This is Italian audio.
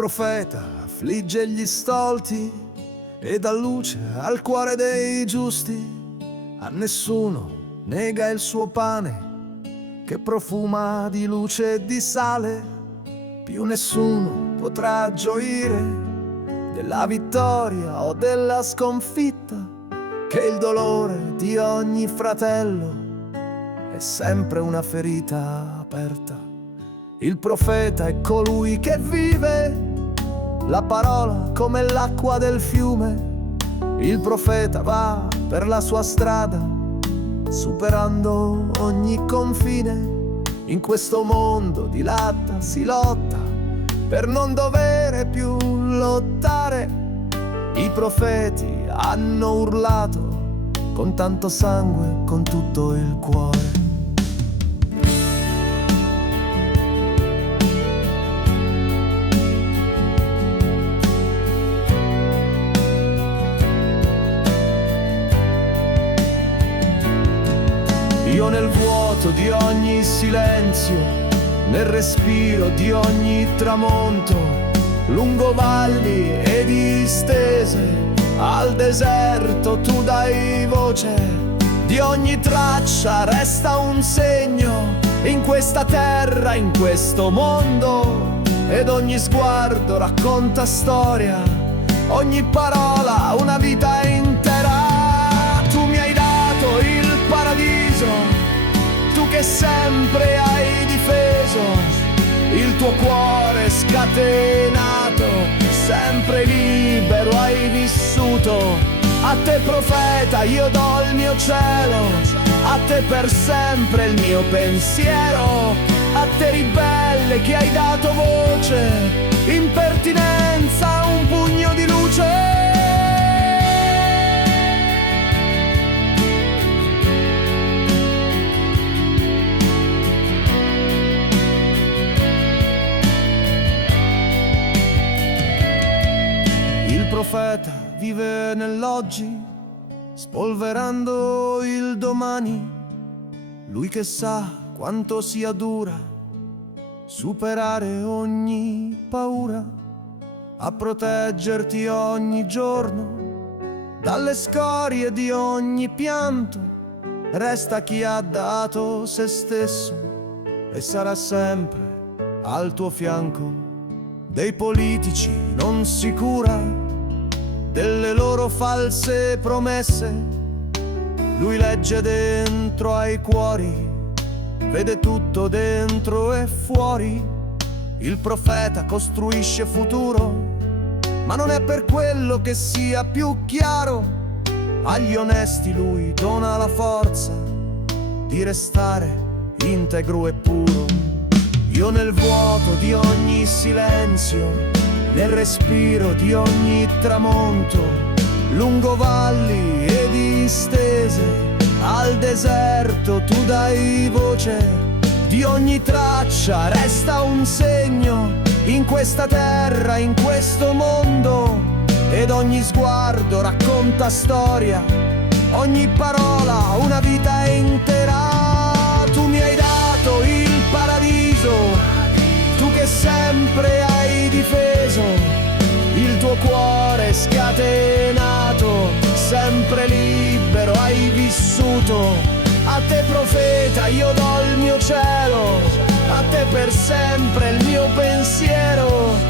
profeta affligge gli stolti e dà luce al cuore dei giusti. A nessuno nega il suo pane, che profuma di luce e di sale. Più nessuno potrà gioire della vittoria o della sconfitta, che il dolore di ogni fratello è sempre una ferita aperta. Il profeta è colui che vive la parola come l'acqua del fiume. Il profeta va per la sua strada, superando ogni confine. In questo mondo di latta si lotta per non dovere più lottare. I profeti hanno urlato con tanto sangue, con tutto il cuore. Io nel vuoto di ogni silenzio, nel respiro di ogni tramonto, lungo valli e distese, al deserto tu dai voce. Di ogni traccia resta un segno, in questa terra, in questo mondo, ed ogni sguardo racconta storia, ogni parola una vita intera. Tu mi hai dato il paradiso, tu che sempre hai difeso il tuo cuore scatenato, sempre libero hai vissuto. A te profeta io do il mio cielo, a te per sempre il mio pensiero. A te ribelle che hai dato voce, impertinenza un pugno di luce. Il profeta vive nell'oggi, spolverando il domani. Lui che sa quanto sia dura superare ogni paura, a proteggerti ogni giorno dalle scorie di ogni pianto. Resta chi ha dato se stesso e sarà sempre al tuo fianco. Dei politici non si cura, delle loro false promesse. Lui legge dentro ai cuori, vede tutto dentro e fuori. Il profeta costruisce futuro, ma non è per quello che sia più chiaro. Agli onesti lui dona la forza di restare integro e puro. Io nel vuoto di ogni silenzio, nel respiro di ogni tramonto, lungo valli e distese, al deserto tu dai voce. Di ogni traccia resta un segno, in questa terra, in questo mondo, ed ogni sguardo racconta storia, ogni parola una vita intera. Tu mi hai dato il paradiso, tu che sempre hai difeso il tuo cuore scatenato, sempre libero hai vissuto. A te profeta io do il mio cielo, a te per sempre il mio pensiero.